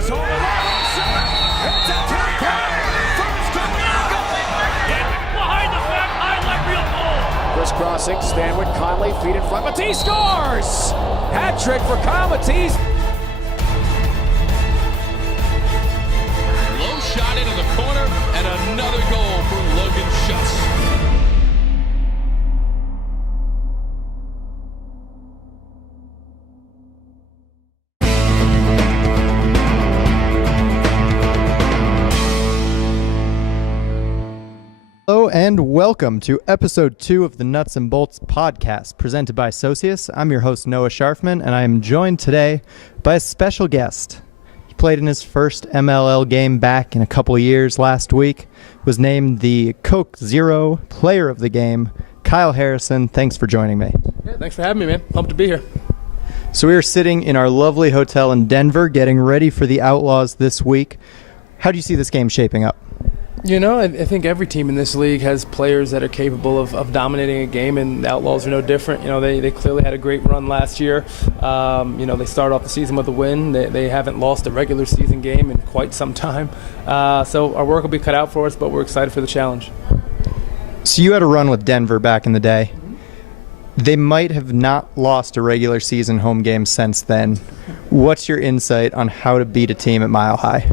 is home. It's a two-point. First Behind the back, highlight real goal. crisscrossing, Stanwood, Conley, feet in front. Matisse scores! Hat trick for Kyle Matisse. Low shot into the corner, and another goal for Logan Schuss. Hello and welcome to episode 2 of the Nuts and Bolts podcast presented by Socius. I'm your host Noah Scharfman, and I am joined today by a special guest. He played in his first MLL game back in a couple of years last week, was named the Coke Zero Player of the Game. Kyle Harrison, thanks for joining me. Yeah, thanks for having me, man. Pumped to be here. So we are sitting in our lovely hotel in Denver getting ready for the Outlaws this week. How do you see this game shaping up? You know, I think every team in this league has players that are capable of dominating a game, and the Outlaws are no different. You know, they clearly had a great run last year. They started off the season with a win. They haven't lost a regular season game in quite some time. So our work will be cut out for us, but we're excited for the challenge. So you had a run with Denver back in the day. They might have not lost a regular season home game since then. What's your insight on how to beat a team at Mile High?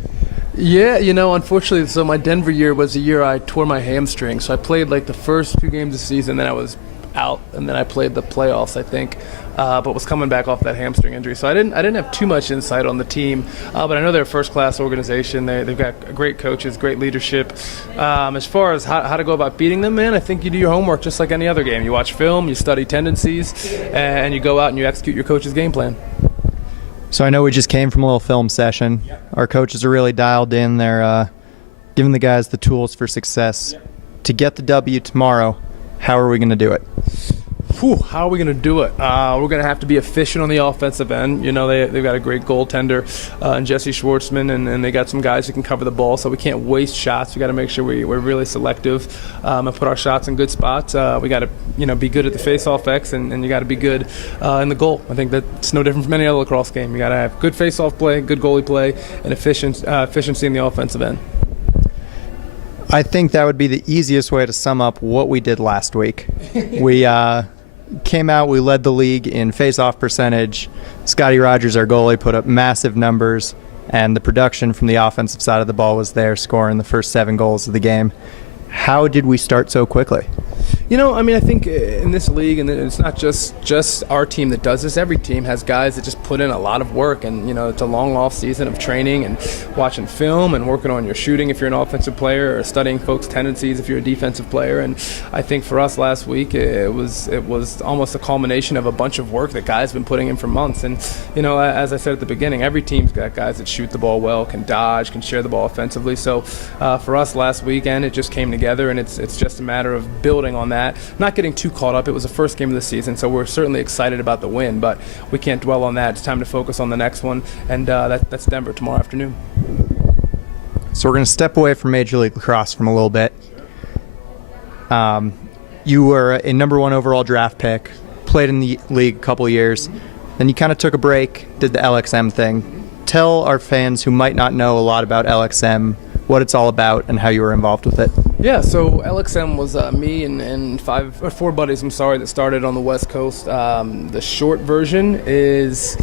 Yeah, you know, unfortunately, so my Denver year was the year I tore my hamstring. So I played like the first 2 games of the season, then I was out, and then I played the playoffs, I think, but was coming back off that hamstring injury. So I didn't have too much insight on the team, but I know they're a first-class organization. They've got great coaches, great leadership. As far as how to go about beating them, man, I think you do your homework just like any other game. You watch film, you study tendencies, and you go out and you execute your coach's game plan. So I know we just came from a little film session. Our coaches are really dialed in. They're giving the guys the tools for success. To get the W tomorrow, how are we going to do it? How are we going to do it? We're going to have to be efficient on the offensive end. You know, they've got a great goaltender in Jesse Schwartzman, and they got some guys who can cover the ball, so we can't waste shots. We got to make sure we're really selective and put our shots in good spots. We got to, be good at the face-off X, and you got to be good in the goal. I think that's no different from any other lacrosse game. You got to have good face-off play, good goalie play, and efficiency in the offensive end. I think that would be the easiest way to sum up what we did last week. We came out, we led the league in face-off percentage. Scotty Rogers, our goalie, put up massive numbers, and the production from the offensive side of the ball was there, scoring the first 7 goals of the game. How did we start so quickly? I think in this league, and it's not just our team that does this. Every team has guys that just put in a lot of work, and, it's a long off season of training and watching film and working on your shooting if you're an offensive player, or studying folks' tendencies if you're a defensive player. And I think for us last week, it was almost a culmination of a bunch of work that guys have been putting in for months. And, as I said at the beginning, every team's got guys that shoot the ball well, can dodge, can share the ball offensively. So for us last weekend, it just came together, and it's just a matter of building on that. Not getting too caught up. It was the first game of the season, so we're certainly excited about the win, but we can't dwell on that. It's time to focus on the next one, and that's Denver tomorrow afternoon. So we're going to step away from Major League Lacrosse from a little bit. You were a number 1 overall draft pick, played in the league a couple of years, then you kind of took a break, did the LXM thing. Tell our fans who might not know a lot about LXM what it's all about and how you were involved with it. Yeah, so LXM was me and 4 buddies, that started on the West Coast. The short version is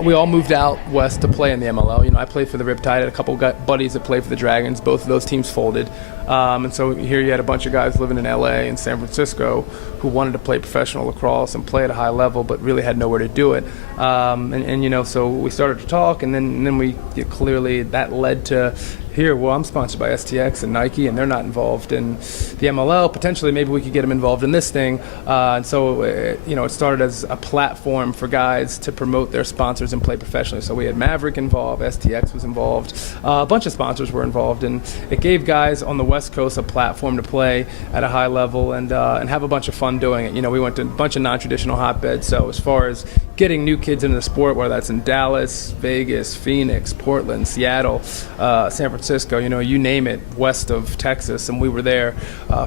we all moved out west to play in the MLL. I played for the Riptide, had a couple buddies that played for the Dragons. Both of those teams folded. And so here you had a bunch of guys living in LA and San Francisco who wanted to play professional lacrosse and play at a high level, but really had nowhere to do it. So we started to talk, and then we clearly that led to here, well, I'm sponsored by STX and Nike, and they're not involved in the MLL. Potentially, maybe we could get them involved in this thing. And so, it started as a platform for guys to promote their sponsors and play professionally. So we had Maverick involved, STX was involved, a bunch of sponsors were involved, and it gave guys on the West Coast a platform to play at a high level and have a bunch of fun doing it. We went to a bunch of non-traditional hotbeds. So as far as getting new kids into the sport, whether that's in Dallas, Vegas, Phoenix, Portland, Seattle, San Francisco, you name it, west of Texas, and we were there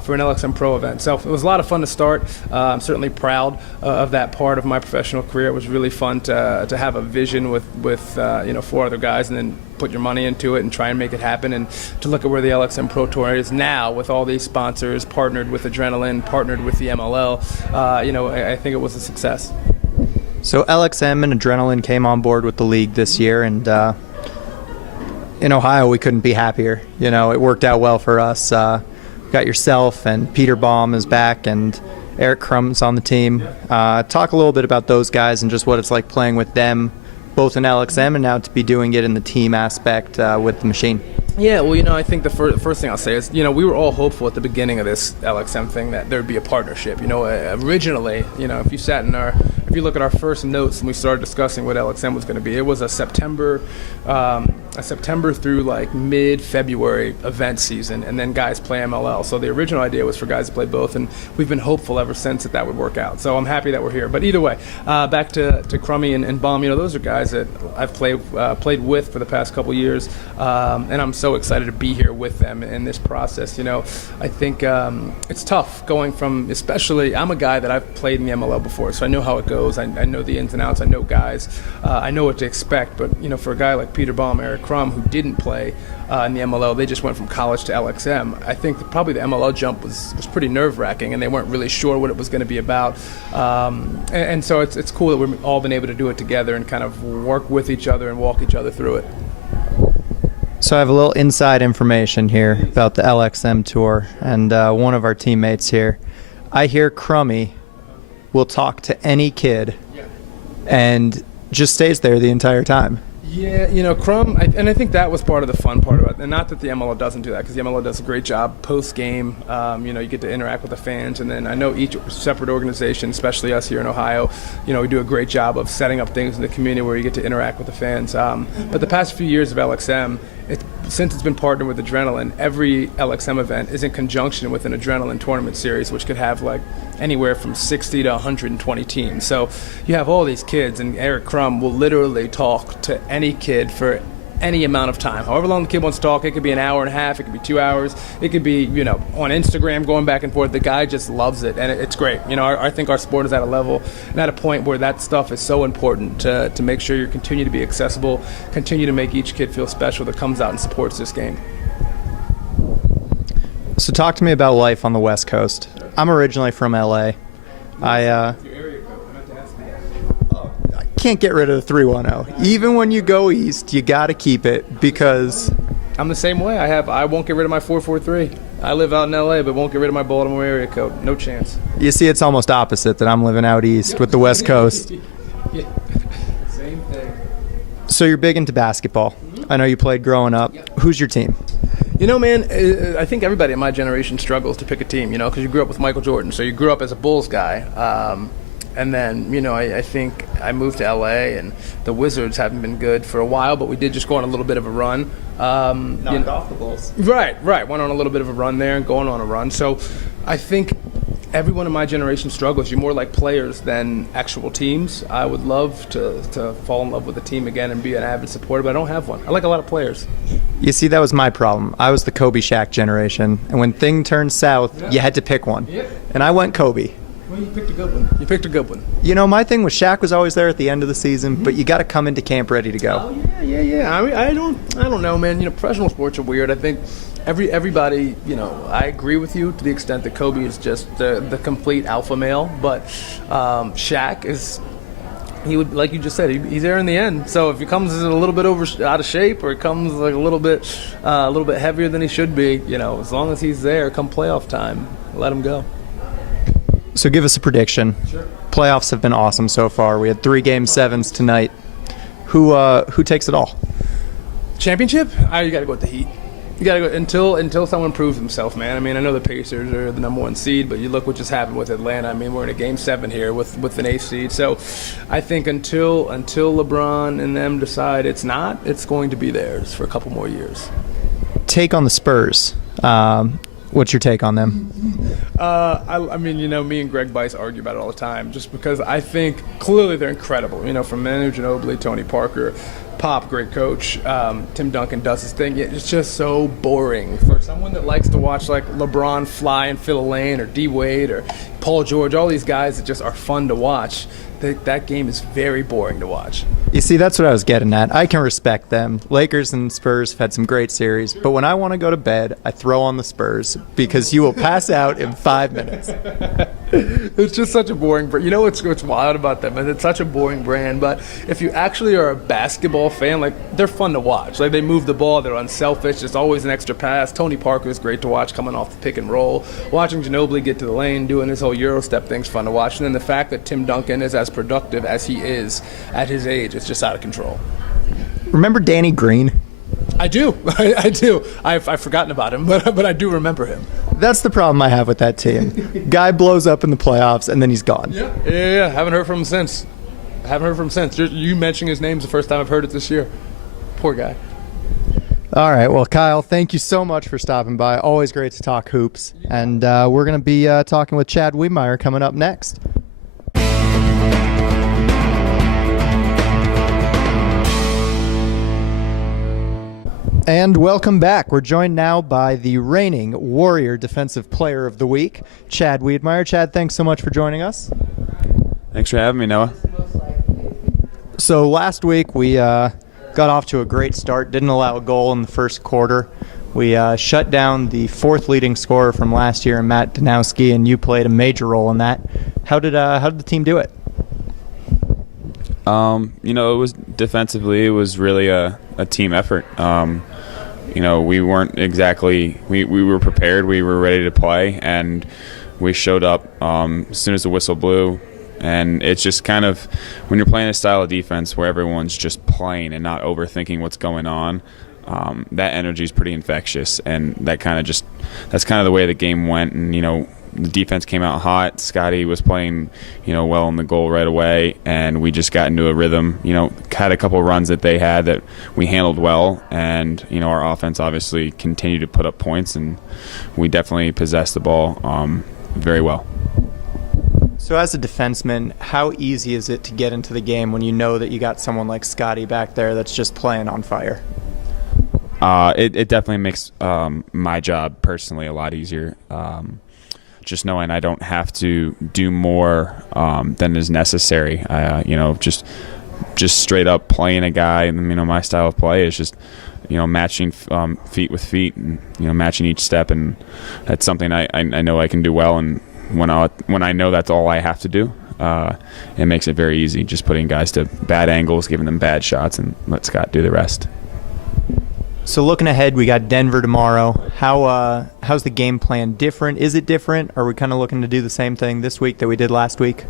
for an LXM Pro event. So it was a lot of fun to start. I'm certainly proud of that part of my professional career. It was really fun to have a vision with 4 other guys, and then put your money into it and try and make it happen, and to look at where the LXM Pro Tour is now with all these sponsors, partnered with Adrenaline, partnered with the MLL. I think it was a success. So LXM and Adrenaline came on board with the league this year, and in Ohio we couldn't be happier. It worked out well for us. Got yourself and Peter Baum is back, and Eric Crumb's on the team. Talk a little bit about those guys and just what it's like playing with them, both in LXM and now to be doing it in the team aspect with the machine. Yeah, well, I think the first thing I'll say is, we were all hopeful at the beginning of this LXM thing that there'd be a partnership. Originally, if you look at our first notes and we started discussing what LXM was going to be, it was a September through like mid-February event season, and then guys play MLL. So the original idea was for guys to play both, and we've been hopeful ever since that would work out. So I'm happy that we're here. But either way, back to Crummy and Baum, those are guys that I've played with for the past couple years, and I'm so excited to be here with them in this process. I think it's tough going from, especially, I'm a guy that I've played in the MLL before, so I know how it goes. I know the ins and outs. I know guys. I know what to expect. But for a guy like Peter Baum, Eric Crum, who didn't play in the MLL, they just went from college to LXM. I think probably the MLL jump was pretty nerve-wracking, and they weren't really sure what it was going to be about. And so it's cool that we've all been able to do it together and kind of work with each other and walk each other through it. So I have a little inside information here about the LXM tour, and one of our teammates here. I hear Crummy will talk to any kid and just stays there the entire time. Yeah, Crum, and I think that was part of the fun part about it. And not that the MLO doesn't do that, because the MLO does a great job post-game. You get to interact with the fans. And then I know each separate organization, especially us here in Ohio, we do a great job of setting up things in the community where you get to interact with the fans. But the past few years of LXM, since it's been partnered with Adrenaline, every LXM event is in conjunction with an Adrenaline tournament series, which could have like anywhere from 60 to 120 teams. So you have all these kids, and Eric Crum will literally talk to any kid for any amount of time. However long the kid wants to talk, it could be an hour and a half, it could be 2 hours, it could be, on Instagram going back and forth. The guy just loves it, and it's great. I think our sport is at a level and at a point where that stuff is so important to make sure you continue to be accessible, continue to make each kid feel special that comes out and supports this game. So talk to me about life on the West Coast. I'm originally from LA. I can't get rid of the 310. Even when you go east, you got to keep it, because I'm the same way. I won't get rid of my 443. I live out in LA, but won't get rid of my Baltimore area code. No chance. You see, it's almost opposite, that I'm living out east with the West Coast. Yeah. Same thing. So you're big into basketball. I know you played growing up. Who's your team? Man, I think everybody in my generation struggles to pick a team, because you grew up with Michael Jordan, so you grew up as a Bulls guy. And then, I think I moved to L.A., and the Wizards haven't been good for a while, but we did just go on a little bit of a run. Knocked off the Bulls. Right. Went on a little bit of a run there and going on a run. So I think everyone in my generation struggles. You're more like players than actual teams. I would love to fall in love with a team again and be an avid supporter, but I don't have one. I like a lot of players. You see, that was my problem. I was the Kobe Shaq generation, and when thing turned south, you had to pick one. Yep. And I went Kobe. Well, you picked a good one. My thing was Shaq was always there at the end of the season, but you got to come into camp ready to go. Oh, yeah. I mean, I don't know, man. Professional sports are weird. I think everybody, I agree with you to the extent that Kobe is just the complete alpha male, but Shaq is, he would, like you just said, he's there in the end. So if he comes a little bit out of shape, or he comes like a little bit heavier than he should be, as long as he's there come playoff time, let him go. So give us a prediction. Sure. Playoffs have been awesome so far. We had 3 Game 7s tonight. Who takes it all? Championship? You got to go with the Heat. You got to go until someone proves himself, man. I mean, I know the Pacers are the number 1 seed, but you look what just happened with Atlanta. I mean, we're in a Game 7 here with an 8th seed. So I think until LeBron and them decide it's not, it's going to be theirs for a couple more years. Take on the Spurs. What's your take on them? I mean, me and Greg Bice argue about it all the time just because I think clearly they're incredible. From Manu Ginobili, Tony Parker, Pop, great coach, Tim Duncan does his thing. It's just so boring. For someone that likes to watch like LeBron fly and fill a lane, or D. Wade or Paul George, all these guys that just are fun to watch, that game is very boring to watch. You see, that's what I was getting at. I can respect them. Lakers and Spurs have had some great series, but when I want to go to bed, I throw on the Spurs because you will pass out in 5 minutes. It's just such a boring brand. What's wild about them? It's such a boring brand, but if you actually are a basketball fan, like, they're fun to watch. Like, they move the ball, they're unselfish, there's always an extra pass. Tony Parker is great to watch coming off the pick and roll. Watching Ginobili get to the lane, doing his whole Euro step thing's fun to watch. And then the fact that Tim Duncan is as productive as he is at his age, it's just out of control. Remember Danny Green? I do. I do. I've forgotten about him, but I do remember him. That's the problem I have with that team. Guy blows up in the playoffs, and then he's gone. Yeah. Haven't heard from him since. You mentioning his name's the first time I've heard it this year. Poor guy. All right. Well, Kyle, thank you so much for stopping by. Always great to talk hoops. And we're going to be talking with Chad Wiedmeyer coming up next. And welcome back. We're joined now by the reigning Warrior Defensive Player of the Week, Chad Wiedmeyer. Chad, thanks so much for joining us. Thanks for having me, Noah. So last week we got off to a great start, didn't allow a goal in the first quarter. We shut down the fourth leading scorer from last year, Matt Danowski, and you played a major role in that. How did the team do it? It was defensively, it was really a team effort. We weren't exactly we were prepared, we were ready to play, and we showed up as soon as the whistle blew. And it's just kind of, when you're playing a style of defense where everyone's just playing and not overthinking what's going on, that energy is pretty infectious, and that's kind of the way the game went. And the defense came out hot. Scotty was playing well in the goal right away, and we just got into a rhythm. Had a couple runs that they had that we handled well, and our offense obviously continued to put up points, and we definitely possessed the ball very well. So as a defenseman, how easy is it to get into the game when you know that you got someone like Scotty back there that's just playing on fire? It definitely makes my job personally a lot easier. Just knowing I don't have to do more than is necessary. Just straight up playing a guy, and my style of play is just matching feet with feet, and matching each step, and that's something I know I can do well. And when I know that's all I have to do, it makes it very easy. Just putting guys to bad angles, giving them bad shots, and let Scott do the rest. So looking ahead, we got Denver tomorrow. How's the game plan different? Is it different? Are we kind of looking to do the same thing this week that we did last week?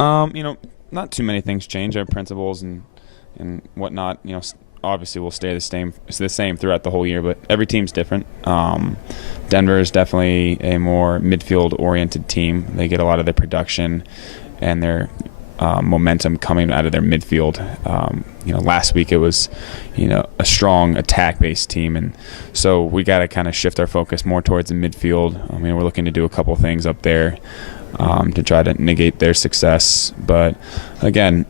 Not too many things change. Our principles and whatnot, obviously will stay the same throughout the whole year, but every team's different. Denver is definitely a more midfield-oriented team. They get a lot of their production and their momentum coming out of their midfield. Last week it was, a strong attack-based team, and so we got to kind of shift our focus more towards the midfield. We're looking to do a couple things up there to try to negate their success, but again,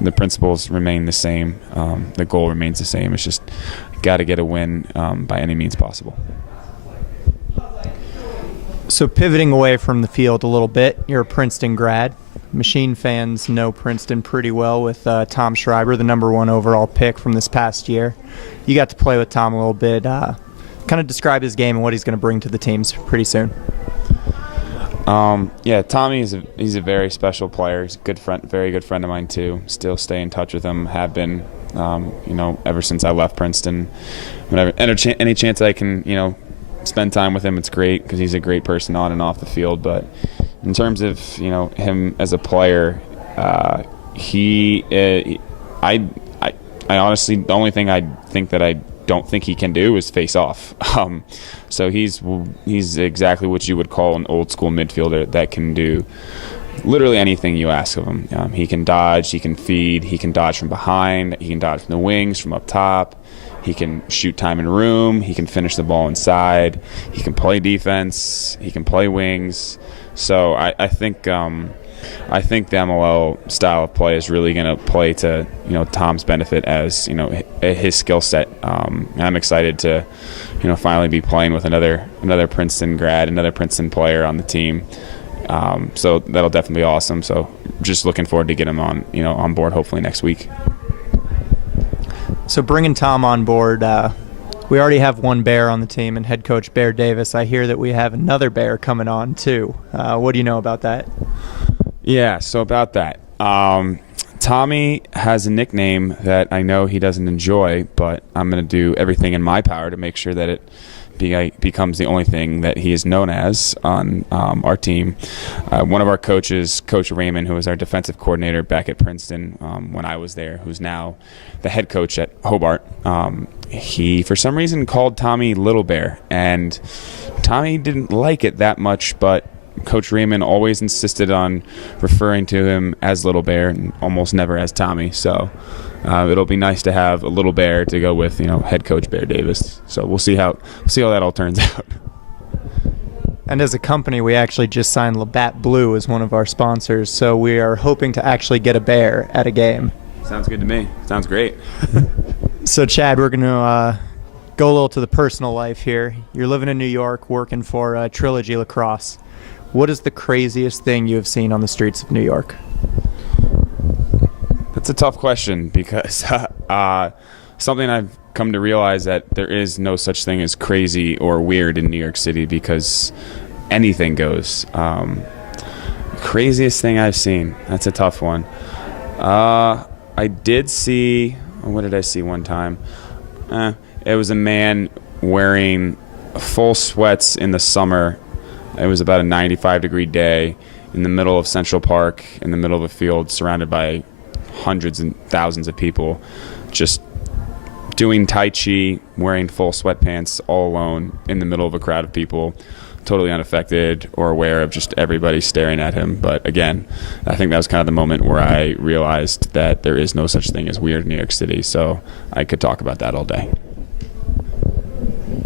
the principles remain the same. The goal remains the same. It's just got to get a win by any means possible. So pivoting away from the field a little bit, you're a Princeton grad. Machine fans know Princeton pretty well with Tom Schreiber, the #1 overall pick from this past year. You got to play with Tom a little bit. Kind of describe his game and what he's going to bring to the teams pretty soon. Tommy he's a very special player. He's a good friend, very good friend of mine too. Still stay in touch with him. Have been, ever since I left Princeton. Whenever any chance I can, spend time with him, it's great because he's a great person on and off the field. But in terms of him as a player, I honestly, the only thing I think that I don't think he can do is face off. So he's exactly what you would call an old school midfielder that can do literally anything you ask of him. He can dodge, he can feed, he can dodge from behind, he can dodge from the wings, from up top. He can shoot time and room. He can finish the ball inside. He can play defense. He can play wings. So I think the MLL style of play is really going to play to Tom's benefit as his skill set. I'm excited to finally be playing with another Princeton grad, another Princeton player on the team. So that'll definitely be awesome. So just looking forward to get him on board hopefully next week. So bringing Tom on board, we already have one Bear on the team and head coach Bear Davis. I hear that we have another Bear coming on too. What do you know about that? Yeah, so about that. Tommy has a nickname that I know he doesn't enjoy, but I'm going to do everything in my power to make sure that it becomes the only thing that he is known as on our team. One of our coaches, Coach Raymond, who was our defensive coordinator back at Princeton when I was there, who's now the head coach at Hobart, he for some reason called Tommy Little Bear, and Tommy didn't like it that much, but Coach Raymond always insisted on referring to him as Little Bear and almost never as Tommy. So it'll be nice to have a Little Bear to go with, head coach Bear Davis. So we'll see how that all turns out. And as a company, we actually just signed Labatt Blue as one of our sponsors, so we are hoping to actually get a bear at a game. Sounds good to me. Sounds great. So Chad, we're going to go a little to the personal life here. You're living in New York, working for Trilogy Lacrosse. What is the craziest thing you have seen on the streets of New York? That's a tough question because something I've come to realize that there is no such thing as crazy or weird in New York City because anything goes. Craziest thing I've seen. That's a tough one. I did see, what did I see one time? It was a man wearing full sweats in the summer. It was about a 95-degree day in the middle of Central Park, in the middle of a field, surrounded by hundreds and thousands of people, just doing Tai Chi, wearing full sweatpants, all alone in the middle of a crowd of people, totally unaffected or aware of just everybody staring at him. But again, I think that was kind of the moment where I realized that there is no such thing as weird in New York City, so I could talk about that all day.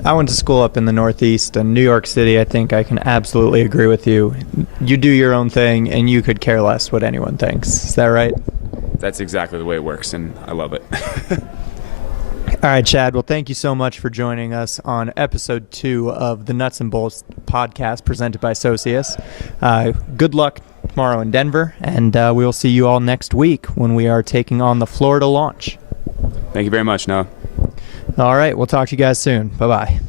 I went to school up in the Northeast, and New York City, I think I can absolutely agree with you. You do your own thing, and you could care less what anyone thinks. Is that right? That's exactly the way it works, and I love it. All right, Chad. Well, thank you so much for joining us on episode 2 of the Nuts and Bolts podcast presented by Socius. Good luck tomorrow in Denver, and we will see you all next week when we are taking on the Florida launch. Thank you very much, Noah. All right, we'll talk to you guys soon. Bye-bye.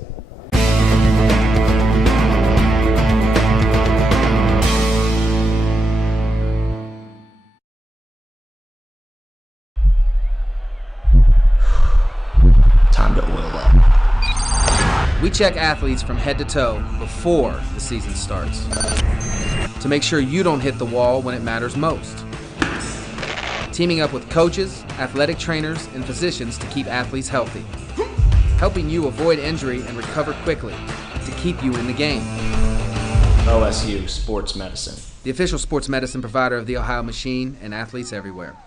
Time to oil up. We check athletes from head to toe before the season starts to make sure you don't hit the wall when it matters most. Teaming up with coaches, athletic trainers, and physicians to keep athletes healthy. Helping you avoid injury and recover quickly to keep you in the game. OSU Sports Medicine. The official sports medicine provider of the Ohio Machine and athletes everywhere.